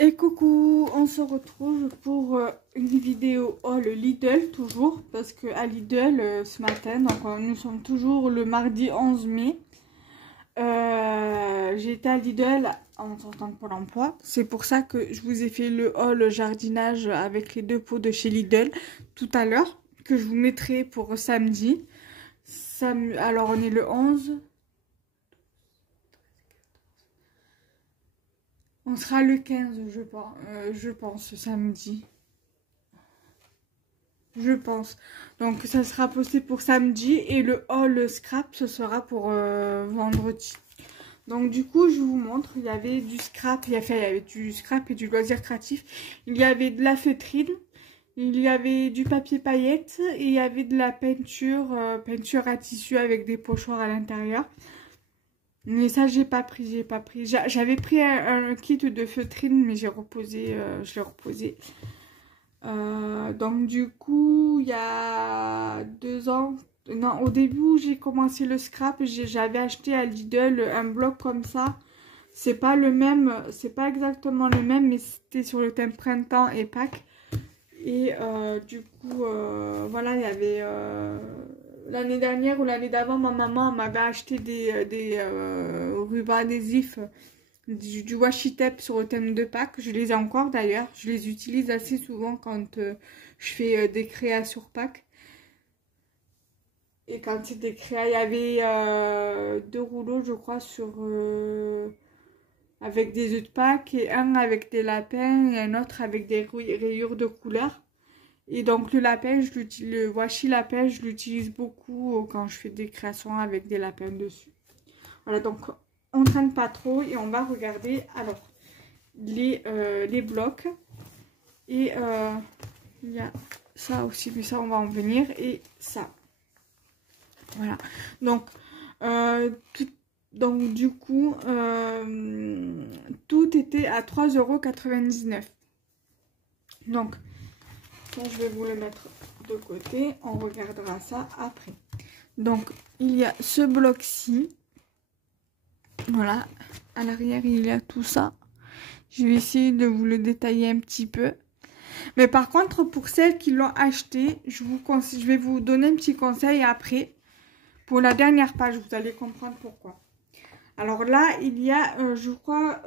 Et coucou, on se retrouve pour une vidéo haul Lidl toujours, parce que à Lidl ce matin, donc nous sommes toujours le mardi 11 mai. J'ai été à Lidl en sortant de Pôle emploi, c'est pour ça que je vous ai fait le haul jardinage avec les deux pots de chez Lidl tout à l'heure, que je vous mettrai pour samedi. Alors on est le 11. On sera le 15, je pense, samedi. Je pense. Donc, ça sera posté pour samedi et le haul scrap, ce sera pour vendredi. Donc, du coup, je vous montre. Il y avait du scrap, il y avait du scrap et du loisir créatif. Il y avait de la feutrine, il y avait du papier paillettes et il y avait de la peinture, peinture à tissu avec des pochoirs à l'intérieur. Mais ça, j'ai pas pris. J'avais pris un kit de feutrine, mais j'ai reposé, je l'ai reposé. Donc du coup, il y a 2 ans, non, au début où j'ai commencé le scrap, j'avais acheté à Lidl un bloc comme ça. C'est pas le même, c'est pas exactement le même, mais c'était sur le thème printemps et Pâques. Et du coup, voilà, il y avait... l'année dernière ou l'année d'avant, ma maman m'avait acheté des rubans adhésifs, du washi tape sur le thème de Pâques. Je les ai encore d'ailleurs. Je les utilise assez souvent quand je fais des créas sur Pâques. Et quand c'est des créas, il y avait 2 rouleaux, je crois, avec des œufs de Pâques et un avec des lapins et un autre avec des rayures de couleur. Et donc le lapin, le washi lapin, je l'utilise beaucoup quand je fais des créations avec des lapins dessus. Voilà, donc on traîne pas trop et on va regarder alors les blocs. Et il y a ça aussi, mais ça on va en venir. Et ça. Voilà. Donc du coup, tout était à 3,99 €. Donc, ça, je vais vous le mettre de côté. On regardera ça après. Donc, il y a ce bloc-ci. Voilà. À l'arrière, il y a tout ça. Je vais essayer de vous le détailler un petit peu. Mais par contre, pour celles qui l'ont acheté, je vais vous donner un petit conseil après. Pour la dernière page, vous allez comprendre pourquoi. Alors là, il y a, je crois,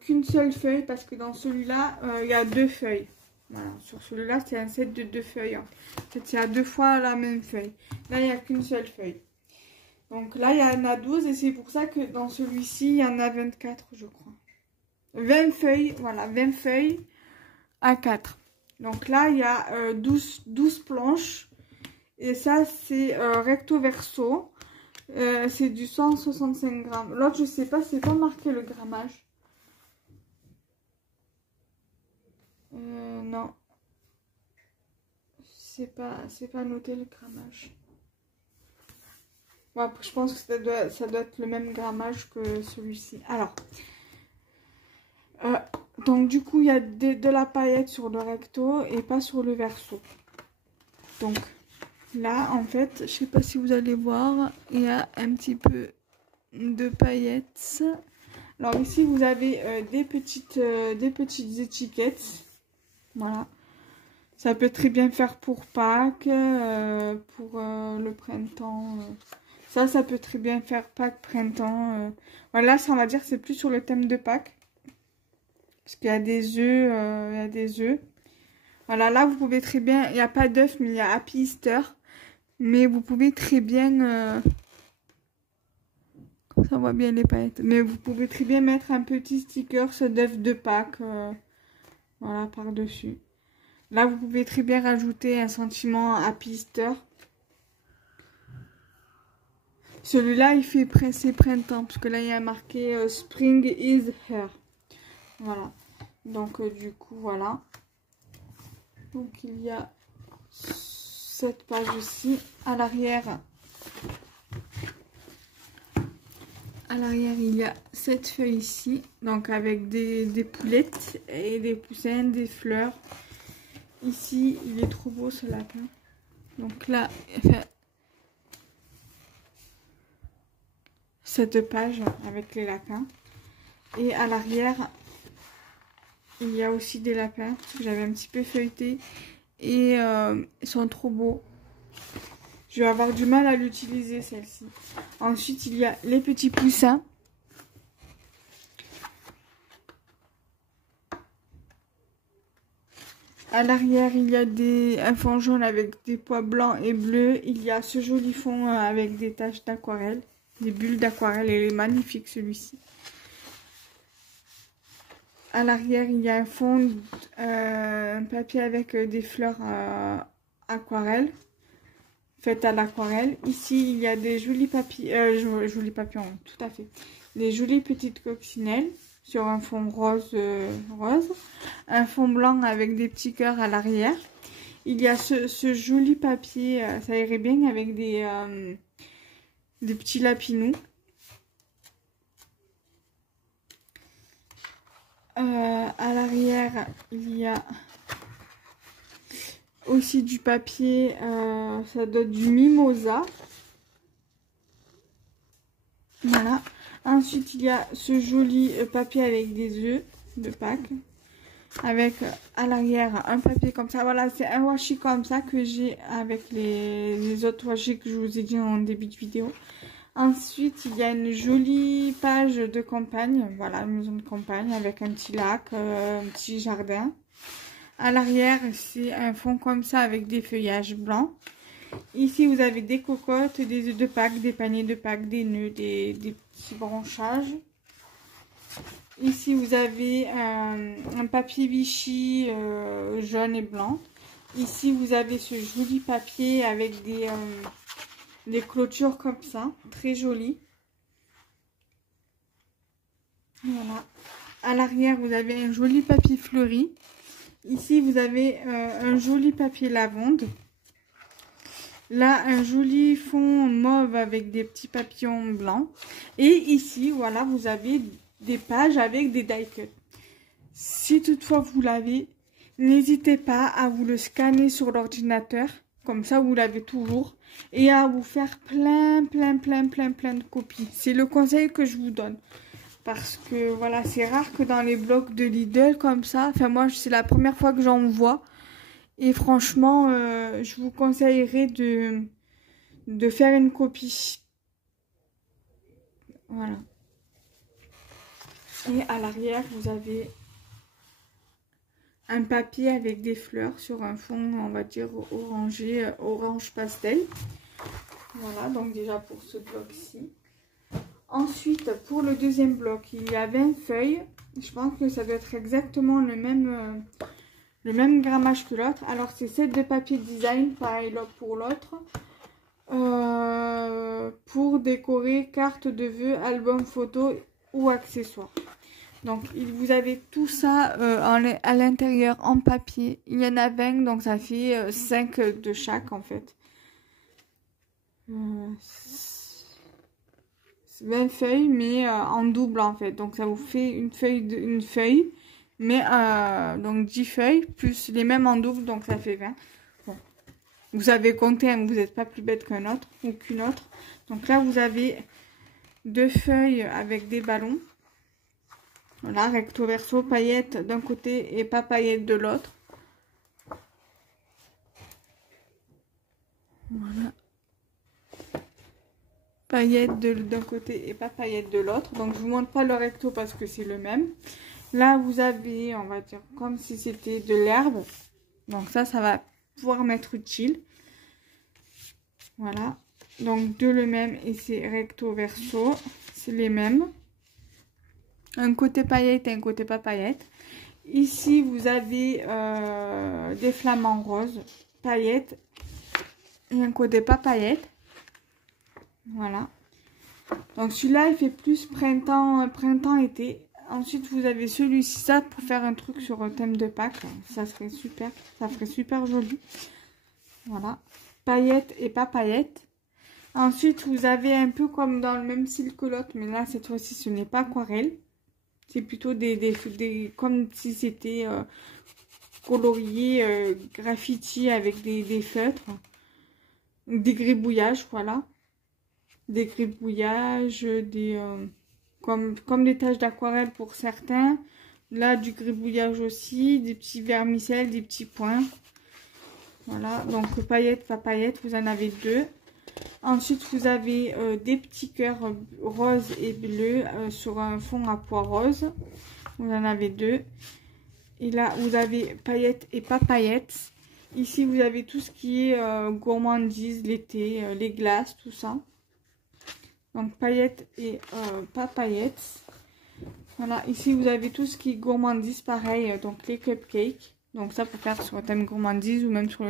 qu'une seule feuille. Parce que dans celui-là, il y a 2 feuilles. Voilà, sur celui-là, c'est un set de 2 feuilles. En fait, il y a 2 fois la même feuille. Là, il n'y a qu'une seule feuille. Donc là, il y en a 12 et c'est pour ça que dans celui-ci, il y en a 24, je crois. 20 feuilles, voilà, 20 feuilles à 4. Donc là, il y a 12 planches. Et ça, c'est recto verso. C'est du 165 grammes. L'autre, je sais pas, c'est pas marqué le grammage. Non. C'est pas noté le grammage. Ouais, je pense que ça doit être le même grammage que celui-ci. Alors, donc du coup, il y a de la paillette sur le recto et pas sur le verso. Donc, là, en fait, je sais pas si vous allez voir, il y a un petit peu de paillettes. Alors ici, vous avez des petites étiquettes. Voilà. Ça peut très bien faire pour Pâques, pour le printemps. Ça peut très bien faire Pâques, printemps. Voilà, ça, on va dire, c'est plus sur le thème de Pâques. Parce qu'il y a des œufs, Voilà, là, vous pouvez très bien... Il n'y a pas d'œufs, mais il y a Happy Easter. Mais vous pouvez très bien... ça voit bien les paillettes. Mais vous pouvez très bien mettre un petit sticker d'œuf de Pâques. Voilà, par-dessus. Là, vous pouvez très bien rajouter un sentiment Happy Easter. Celui-là, il fait c'est printemps. Parce que là, il y a marqué Spring is here. Voilà. Donc, du coup, voilà. Donc, il y a cette page aussi. À l'arrière, il y a cette feuille ici. Donc, avec des poulettes et des poussins, des fleurs. Ici, il est trop beau ce lapin. Donc là, cette page avec les lapins. Et à l'arrière, Il y a aussi des lapins, parce que j'avais un petit peu feuilleté. Et ils sont trop beaux. Je vais avoir du mal à l'utiliser, celle-ci. Ensuite, il y a les petits poussins. À l'arrière, il y a un fond jaune avec des pois blancs et bleus. Il y a ce joli fond avec des taches d'aquarelle, des bulles d'aquarelle. Il est magnifique, celui-ci. À l'arrière, il y a un fond, un papier avec des fleurs aquarelles, faites à l'aquarelle. Ici, il y a des jolis jolis papillons, tout à fait. Des jolies petites coccinelles sur un fond rose, un fond blanc avec des petits cœurs à l'arrière. Il y a ce joli papier, ça irait bien avec des petits lapinous. À l'arrière, il y a aussi du papier, ça doit être du mimosa. Voilà. Ensuite, il y a ce joli papier avec des œufs de Pâques. Avec à l'arrière un papier comme ça. Voilà, c'est un washi comme ça que j'ai avec les autres washi que je vous ai dit en début de vidéo. Ensuite, il y a une jolie page de campagne. Voilà, une maison de campagne avec un petit lac, un petit jardin. À l'arrière, c'est un fond comme ça avec des feuillages blancs. Ici, vous avez des cocottes, des œufs de Pâques, des paniers de Pâques, des nœuds, des petits branchages. Ici, vous avez un papier Vichy jaune et blanc. Ici, vous avez ce joli papier avec des clôtures comme ça, très joli. Voilà. À l'arrière, vous avez un joli papier fleuri. Ici, vous avez un joli papier lavande. Là, un joli fond mauve avec des petits papillons blancs. Et ici, voilà, vous avez des pages avec des die cuts. Si toutefois vous l'avez, n'hésitez pas à vous le scanner sur l'ordinateur. Comme ça, vous l'avez toujours. Et à vous faire plein de copies. C'est le conseil que je vous donne. Parce que, voilà, c'est rare que dans les blocs de Lidl, comme ça. Enfin, moi, c'est la première fois que j'en vois. Et franchement, je vous conseillerais de faire une copie. Voilà. Et à l'arrière, vous avez un papier avec des fleurs sur un fond, on va dire, orangé, orange pastel. Voilà, donc déjà pour ce bloc-ci. Ensuite, pour le deuxième bloc, il y a 20 feuilles. Je pense que ça doit être exactement le même grammage que l'autre. Alors, c'est 7 de papier design, pareil pour l'autre. Pour décorer carte de vœux, album photo ou accessoires. Donc, vous avez tout ça à l'intérieur en papier. Il y en a 20, donc ça fait 5 de chaque en fait. 20 feuilles, mais en double en fait. Donc, ça vous fait une feuille, mais donc 10 feuilles, plus les mêmes en double, donc ça fait 20. Bon. Vous avez compté, hein, vous n'êtes pas plus bête qu'un autre ou qu'une autre. Donc là, vous avez 2 feuilles avec des ballons. Voilà, recto verso, paillettes d'un côté et pas paillettes de l'autre. Voilà. Paillettes d'un côté et pas paillettes de l'autre. Donc je vous montre pas le recto parce que c'est le même. Là, vous avez, on va dire, comme si c'était de l'herbe. Donc ça va pouvoir m'être utile. Voilà. Donc deux le même et c'est recto verso. C'est les mêmes. Un côté paillette et un côté pas paillette. Ici, vous avez des flamants roses, paillettes et un côté pas paillette. Voilà. Donc celui-là, il fait plus printemps-été. Ensuite, vous avez celui-ci, ça pour faire un truc sur un thème de Pâques. Ça serait super. Ça ferait super joli. Voilà. Paillettes et pas paillettes. Ensuite, vous avez un peu comme dans le même style que l'autre, mais là, cette fois-ci, ce n'est pas aquarelle. C'est plutôt comme si c'était colorié, graffiti avec des feutres. Des gribouillages, voilà. Des gribouillages, comme des taches d'aquarelle pour certains. Là, du gribouillage aussi, des petits vermicelles, des petits points. Voilà, donc paillettes, pas paillettes, vous en avez 2. Ensuite, vous avez des petits cœurs roses et bleus sur un fond à pois rose. Vous en avez 2. Et là, vous avez paillettes et pas paillettes. Ici, vous avez tout ce qui est gourmandise, l'été, les glaces, tout ça. Donc, paillettes et pas paillettes. Voilà, ici, vous avez tout ce qui est gourmandise, pareil. Donc, les cupcakes. Donc, ça, pour faire sur le thème gourmandise ou même sur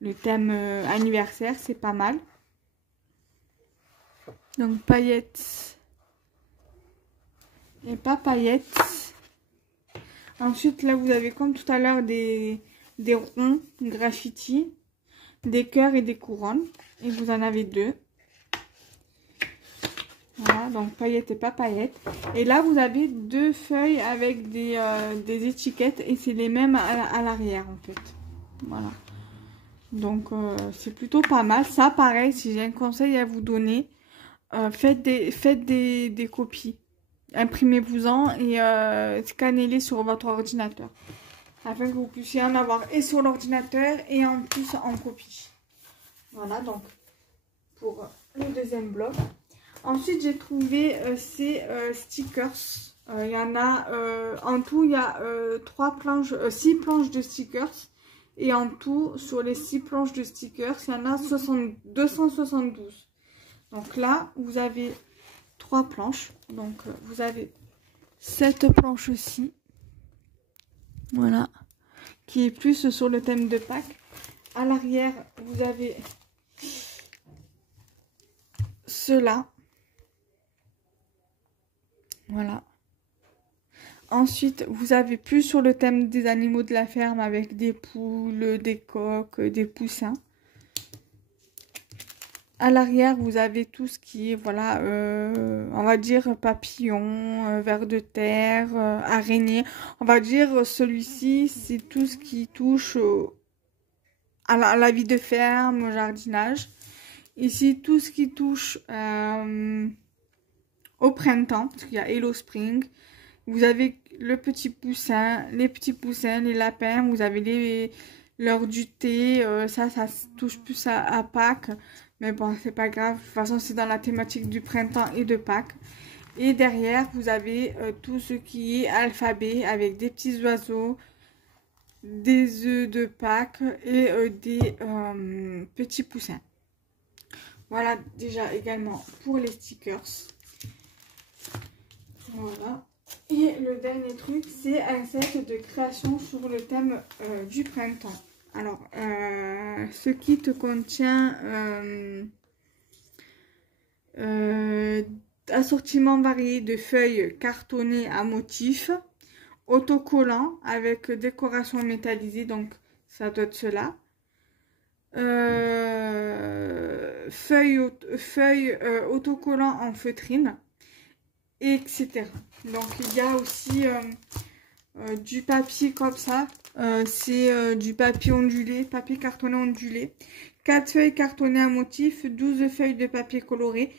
le thème anniversaire, c'est pas mal. Donc, paillettes et pas paillettes. Ensuite, là, vous avez comme tout à l'heure des ronds graffiti, des cœurs et des couronnes. Et vous en avez 2. Voilà, donc paillettes et pas paillettes. Et là, vous avez 2 feuilles avec des étiquettes. Et c'est les mêmes à l'arrière, en fait. Voilà. Donc, c'est plutôt pas mal. Ça, pareil, si j'ai un conseil à vous donner, faites des copies. Imprimez-vous-en et scannez-les sur votre ordinateur. Afin que vous puissiez en avoir et sur l'ordinateur et en plus en copie. Voilà, donc, pour le deuxième bloc. Ensuite, j'ai trouvé ces stickers. Il y en a, en tout, il y a 6 planches de stickers. Et en tout, sur les 6 planches de stickers, il y en a 272. Donc là, vous avez 3 planches. Donc, vous avez cette planche-ci. Voilà. Qui est plus sur le thème de Pâques. À l'arrière, vous avez cela. Voilà. Ensuite, vous avez plus sur le thème des animaux de la ferme avec des poules, des coqs, des poussins. À l'arrière, vous avez tout ce qui est, voilà, on va dire papillons, vers de terre, araignées. On va dire celui-ci, c'est tout ce qui touche à la vie de ferme, au jardinage. Ici, tout ce qui touche au printemps, parce qu'il y a Hello Spring. Vous avez le petit poussin, les petits poussins, les lapins. Vous avez l'heure du thé. Ça touche plus à Pâques. Mais bon, c'est pas grave. De toute façon, c'est dans la thématique du printemps et de Pâques. Et derrière, vous avez tout ce qui est alphabet avec des petits oiseaux, des œufs de Pâques et des petits poussins. Voilà déjà également pour les stickers. Voilà. Et le dernier truc, c'est un set de création sur le thème du printemps. Alors, ce kit contient assortiment varié de feuilles cartonnées à motifs, autocollants avec décoration métallisée, donc ça doit être cela. Feuilles autocollants en feutrine, etc. Donc il y a aussi du papier comme ça, c'est du papier ondulé, papier cartonné ondulé, 4 feuilles cartonnées à motif, 12 feuilles de papier coloré,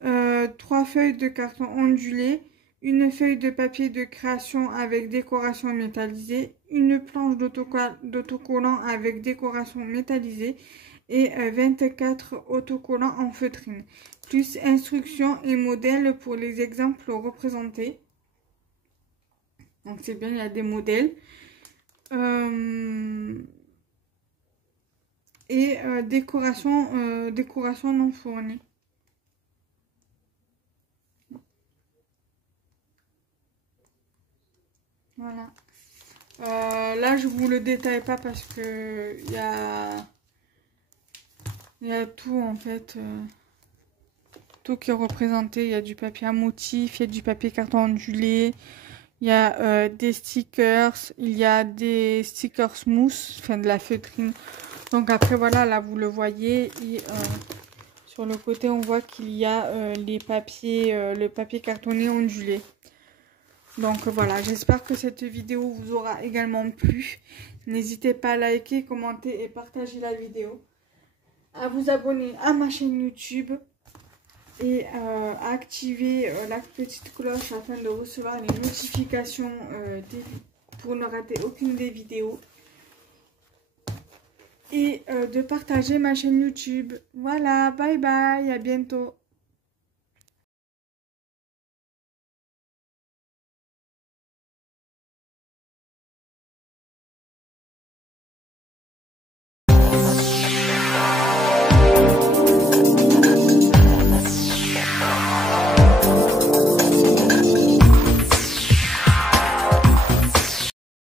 3 feuilles de carton ondulé, une feuille de papier de création avec décoration métallisée, une planche d'autocollant avec décoration métallisée et 24 autocollants en feutrine, plus instructions et modèles pour les exemples représentés. Donc c'est bien, il y a des modèles. Et décoration non fournie. Voilà. Là, je vous le détaille pas parce que il y a tout en fait. Tout qui est représenté. Il y a du papier à motif, il y a du papier carton ondulé. Il y a des stickers, il y a des stickers mousse, enfin de la feutrine. Donc après voilà, là vous le voyez, et, sur le côté on voit qu'il y a le papier cartonné ondulé. Donc voilà, j'espère que cette vidéo vous aura également plu. N'hésitez pas à liker, commenter et partager la vidéo. À vous abonner à ma chaîne YouTube. et à activer la petite cloche afin de recevoir les notifications pour ne rater aucune des vidéos. Et de partager ma chaîne YouTube. Voilà, bye bye, à bientôt.